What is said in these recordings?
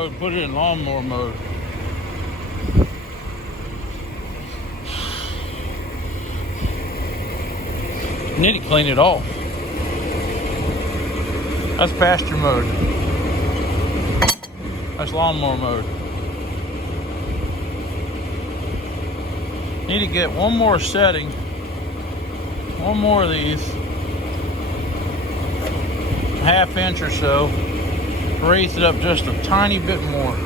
mode, put it in lawnmower mode. Need to clean it off. That's pasture mode. That's lawnmower mode. Need to get one more setting, one more of these, a ½ inch or so, raise it up just a tiny bit more.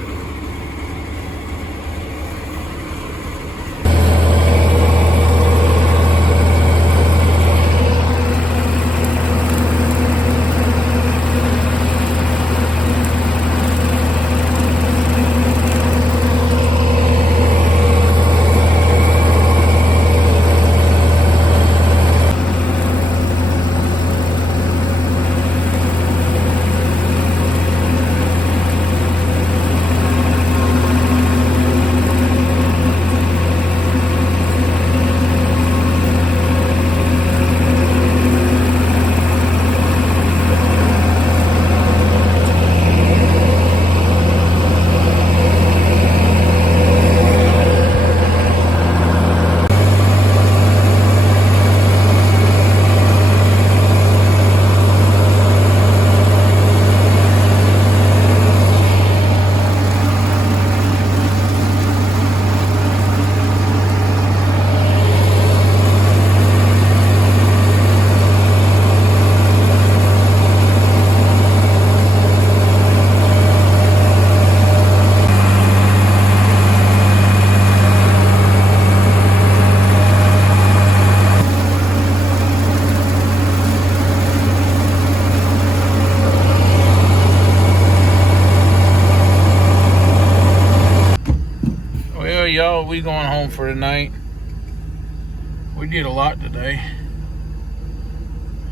Y'all, we going home for the night. We did a lot today,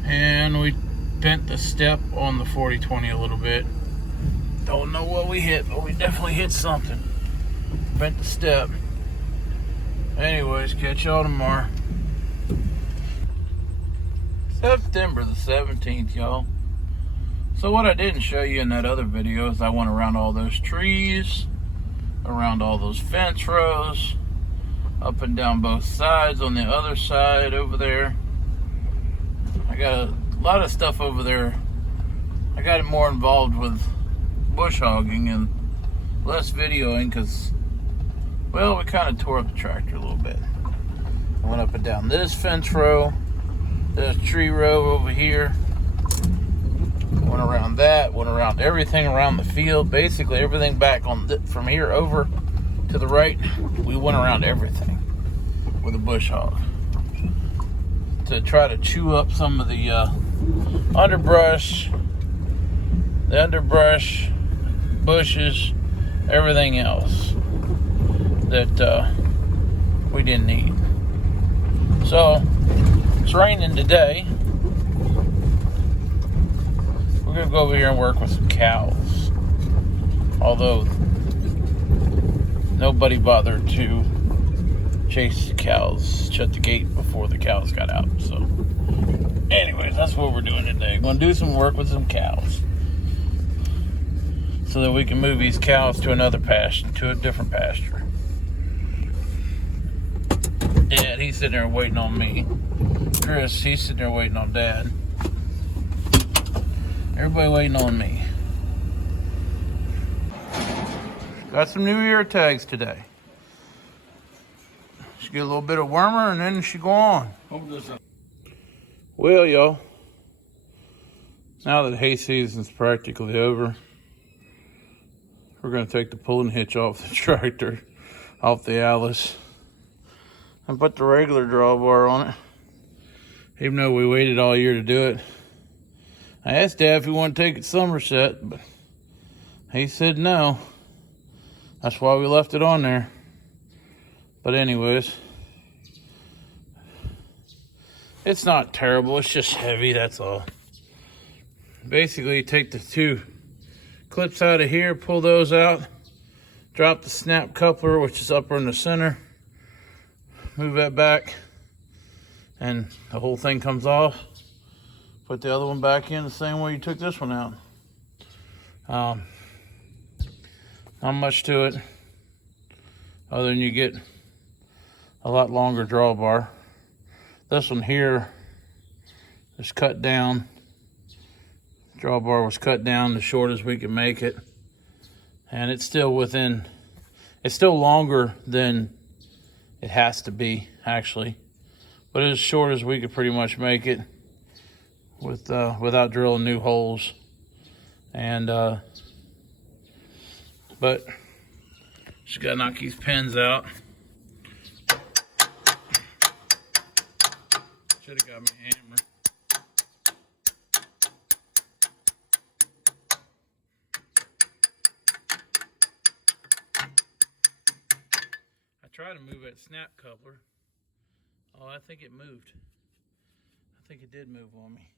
and we bent the step on the 4020 a little bit. Don't know what we hit, but we definitely hit something. Bent the step. Anyways, catch y'all tomorrow. September the 17th, y'all. So what I didn't show you in that other video is I went around all those trees, around all those fence rows, up and down both sides. On the other side over there, I got a lot of stuff over there. I got more involved with bush hogging and less videoing because, well, we kind of tore up the tractor a little bit. I went up and down this fence row, this tree row over here, went around that, went around everything around the field, basically everything back on from here over to the right. We went around everything with a bush hog to try to chew up some of the underbrush, bushes, everything else that we didn't need. So it's raining today. We're going to go over here and work with some cows. Although nobody bothered to chase the cows, shut the gate before the cows got out. So anyways, that's what we're doing today. We're going to do some work with some cows so that we can move these cows to another pasture, to a different pasture. Dad, he's sitting there waiting on me. Chris, he's sitting there waiting on Dad. Everybody waiting on me. Got some new ear tags today. She get a little bit of warmer and then she go on. Well, y'all, now that hay season's practically over, we're going to take the pulling hitch off the tractor, off the Alice, and put the regular drawbar on it. Even though we waited all year to do it. I asked Dad if he wanted to take it Somerset, but he said no. That's why we left it on there. But anyways, it's not terrible. It's just heavy, that's all. Basically, you take the two clips out of here, pull those out, drop the snap coupler, which is up in the center, move that back, and the whole thing comes off. Put the other one back in the same way you took this one out. Not much to it, other than you get a lot longer drawbar. This one here is cut down. Drawbar was cut down as short as we could make it. And it's still within, it's still longer than it has to be, actually. But it's as short as we could pretty much make it with without drilling new holes. And but just gotta knock these pins out. Should have got me a hammer. I tried to move that snap coupler. Oh, I think it moved. I think it did move on me.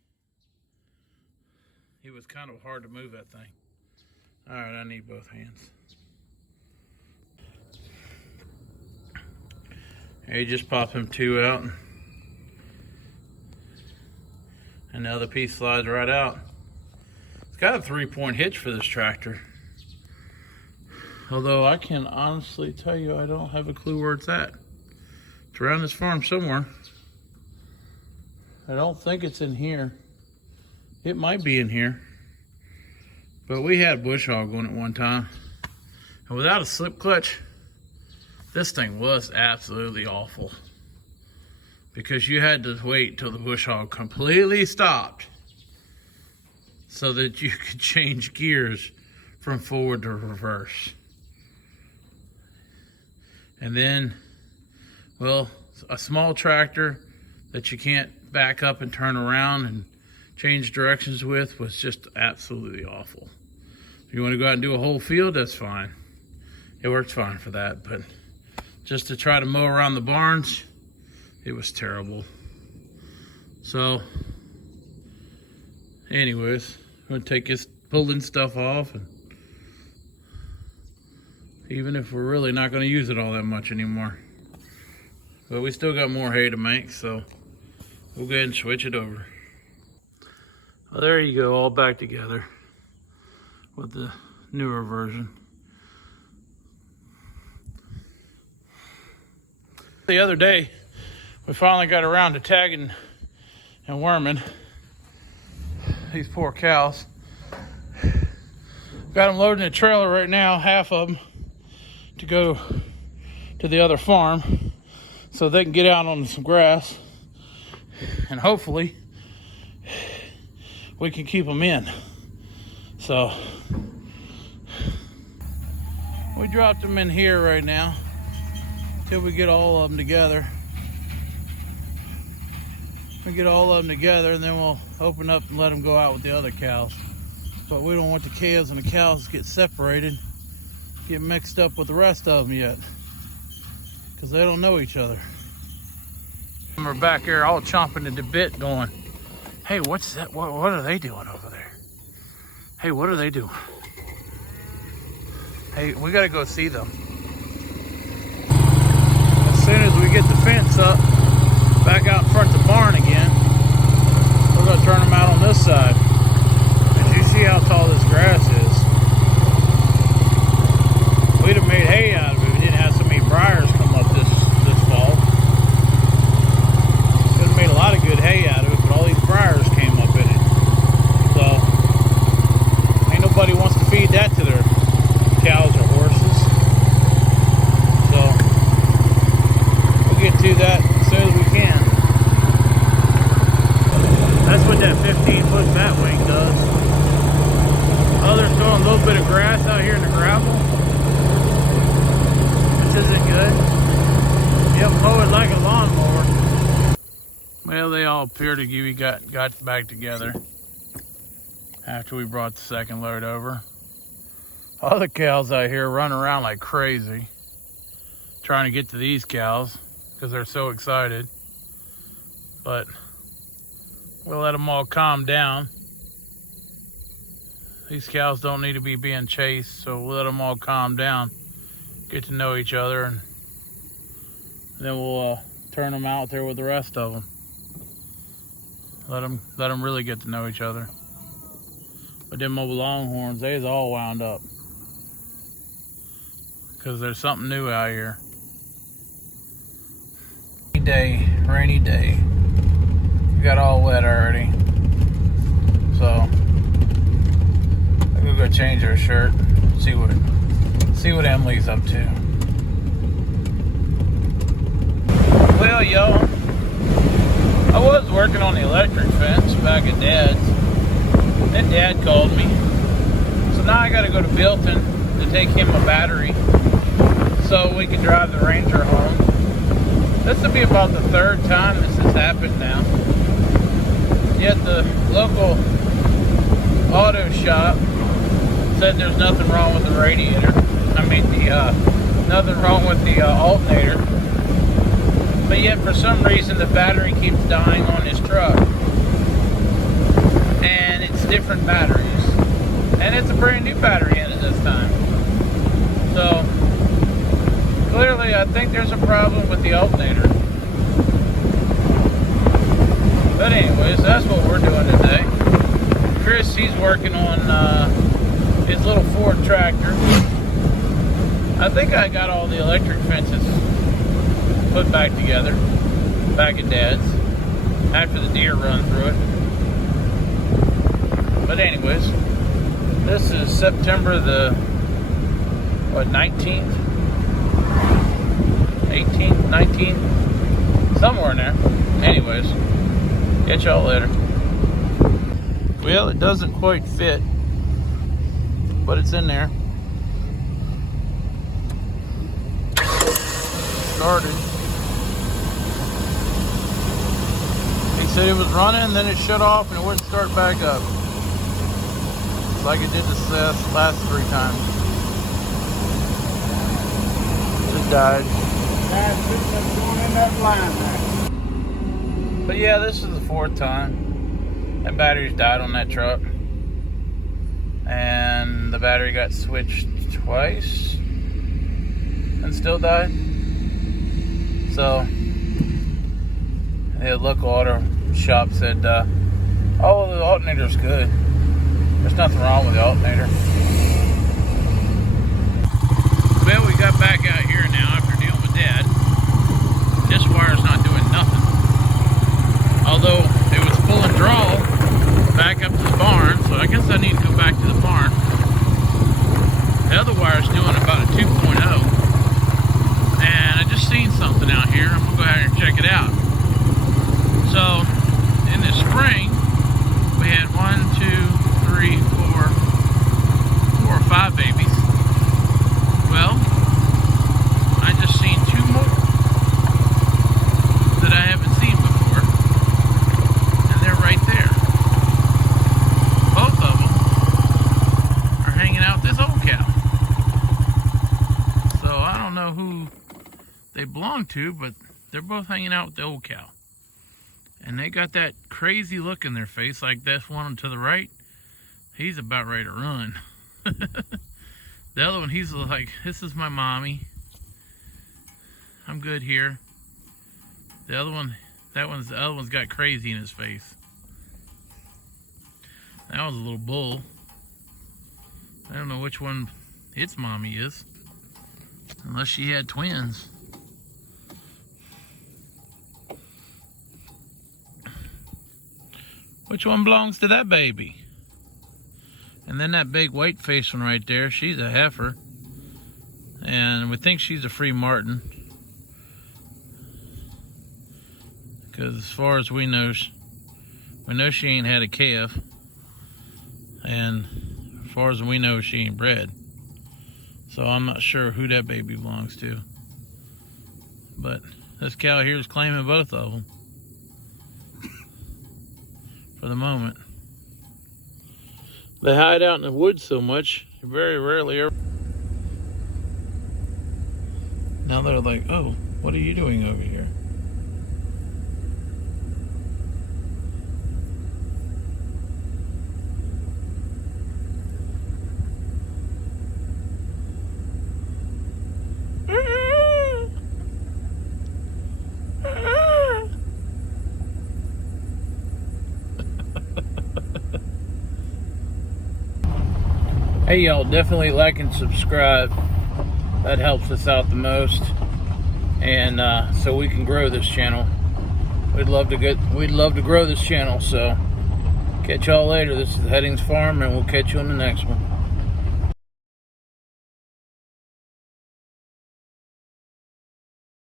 It was kind of hard to move that thing. All right, I need both hands. Here, you just pop them two out, and the other piece slides right out. It's got a 3-point hitch for this tractor. Although I can honestly tell you, I don't have a clue where it's at. It's around this farm somewhere. I don't think it's in here. It might be in here. But we had bush hog on it one time. And without a slip clutch, this thing was absolutely awful. Because you had to wait till the bush hog completely stopped so that you could change gears from forward to reverse. And then, well, a small tractor that you can't back up and turn around and change directions with was just absolutely awful. If you want to go out and do a whole field, that's fine. It works fine for that, but just to try to mow around the barns, it was terrible. So, anyways, I'm gonna take this pulling stuff off, and even if we're really not gonna use it all that much anymore. But we still got more hay to make, so we'll go ahead and switch it over. Well, there you go, all back together with the newer version. The other day, we finally got around to tagging and worming these poor cows. Got them loaded in a trailer right now, half of them, to go to the other farm so they can get out on some grass, and hopefully we can keep them in. So we dropped them in here right now till we get all of them together. We get all of them together, and then we'll open up and let them go out with the other cows. But we don't want the calves and the cows to get separated, get mixed up with the rest of them yet, because they don't know each other. We're back here all chomping at the bit going, hey, what's that? What are they doing over there? Hey, what are they doing? Hey, we gotta go see them. As soon as we get the fence up, back out in front of the barn again, we're gonna turn them out on this side. As you see how tall this grass is, we'd have made hay out of it if we didn't have so many briars come up this fall. Could have made a lot of good hay out of it, but all these briars came up in it. So ain't nobody wants to feed that to their cows or horses. So we'll get to that as soon as we can. That's what that 15-foot batwing does. Oh, they're throwing a little bit of grass out here in the gravel. This isn't good. Yep, mow it like a lawnmower. Well, they all appear to be got back together after we brought the second load over. All the cows out here running around like crazy, trying to get to these cows because they're so excited. But we'll let them all calm down. These cows don't need to be being chased, so we'll let them all calm down, get to know each other, and then we'll turn them out there with the rest of them. Let them really get to know each other. But them old Longhorns, they was all wound up. because there's something new out here. Rainy day. We got all wet already. So I'm gonna go change our shirt. See what Emily's up to. Well, y'all, I was working on the electric fence back at Dad's. Then Dad called me. So now I gotta go to Bilton to take him a battery so we can drive the Ranger home. This will be about the third time this has happened now. Yet the local auto shop said there's nothing wrong with the radiator. I mean, nothing wrong with the alternator. But yet, for some reason, the battery keeps dying on his truck. And it's different batteries. And it's a brand new battery in it this time. So, clearly, I think there's a problem with the alternator. But anyways, that's what we're doing today. Chris, he's working on his little Ford tractor. I think I got all the electric fences put back together, back at Dad's, after the deer run through it. But anyways, this is September the, 19th? 18th, 19th? Somewhere in there. Anyways, catch y'all later. Well, it doesn't quite fit, but it's in there. Started. He said it was running, then it shut off and it wouldn't start back up. It's like it did this last 3 times. It died. But yeah, this is the 4th time. That battery's died on that truck. And the battery got switched twice and still died. So the local auto shop said, oh, the alternator's good. There's nothing wrong with the alternator. Well, we got back out here now after dealing with Dad. This wire's not doing nothing. Although it was pulling draw back up to the barn, so I guess I need to go back to the barn. The other wire's doing about a 2.0. And I just seen something out here. I'm gonna go out here and check it out. So, in the spring, we had 1, 2, 3, 4 or 5 babies. Well, I just seen 2 more that I haven't seen before. And they're right there. Both of them are hanging out this old cow. So I don't know who they belong to, but they're both hanging out with the old cow. And they got that crazy look in their face, like this one to the right. He's about ready to run. The other one, he's like, this is my mommy. I'm good here. The other one, the other one's got crazy in his face. That was a little bull. I don't know which one its mommy is. Unless she had twins. Which one belongs to that baby? And then that big white face one right there, she's a heifer. And we think she's a free martin. Because as far as we know she ain't had a calf. And as far as we know, she ain't bred. So I'm not sure who that baby belongs to. But this cow here is claiming both of them. For the moment. They hide out in the woods so much, very rarely ever. Now they're like, oh, what are you doing over here? Hey y'all, definitely like and subscribe. That helps us out the most, and so we can grow this channel. We'd love to grow this channel. So catch y'all later. This is Headings Farm, and we'll catch you on the next one.